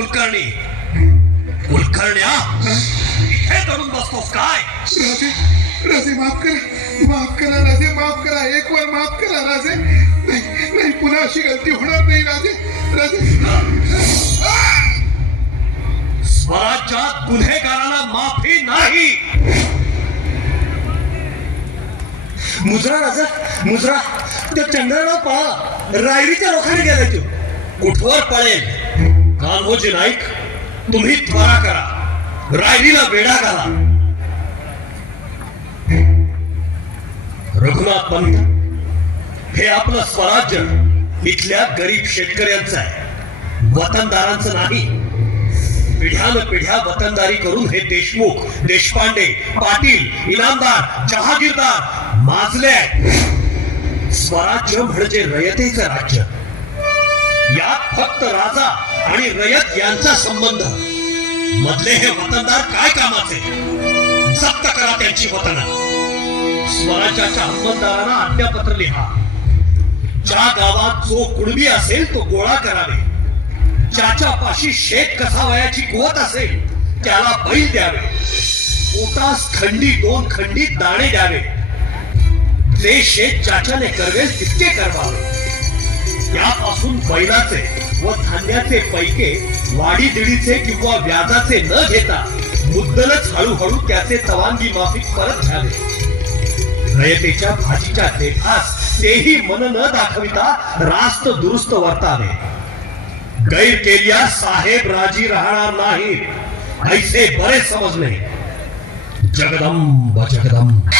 कुलकर्णी. कुलकर्ण्या, इथे धरून बसतोस काय? राजे, राजे माफ करा राजे, माफ करा, एक बार माफ करा राजे. नाही पुन्हा अशी गलती होणार नाही राजे. राजे स्वराज्यात गुन्हेगाराला माफी नाही. मुजरा राजा, मुजरा, तो चंद्रराव पहा, रायरीच्या रोखाने गेलाय तो. कुठवर पळेल? कान्होजी नाईक, तुम्ही त्वरा करा, रायरीला वेढा घाला. रघुनाथ पंत, हे आपलं स्वराज्य इथल्या गरीब शेतकऱ्यांचं आहे, वतनदारांचं नाही. पिढ्यानपिढ्या वतनदारी करून हे देशमुख, देशपांडे, पाटील, इनामदार, जहागीरदार माजले आहेत. स्वराज्य म्हणजे रयतेचं राज्य. यात फक्त राजा आणि रयत यांचा संबंध. मधले हे वतनदार काय कामाचे? जप्त करा त्यांची वतनं. स्वराज्याच्या अंमलदारांना आज्ञापत्र लिहा. ज्या गावात जो कुणबी असेल तो गोळा करावे. ज्याच्या पाशी शेत कसावयाची कुवत असेल त्याला बैल द्यावे. पोटास खंडी 2 खंडी दाणे द्यावे. जे शेत ज्याच्याने करवेल तितके करवावे. यापासून बैलाचे व धान्याचे पैके वाढीदिडीचे किंवा व्याजाचे न घेता मुद्दलच हळूहळू त्याचे तवांगी माफिक परत घ्यावे. रयतेच्या भाजीच्या देखास तेही मन न दाखविता रास्त दुरुस्त वर्तावे. गैर केल्या साहेब राजी राहणार नाहीत, ऐसे बरे समजले. जगदंब जगदंब.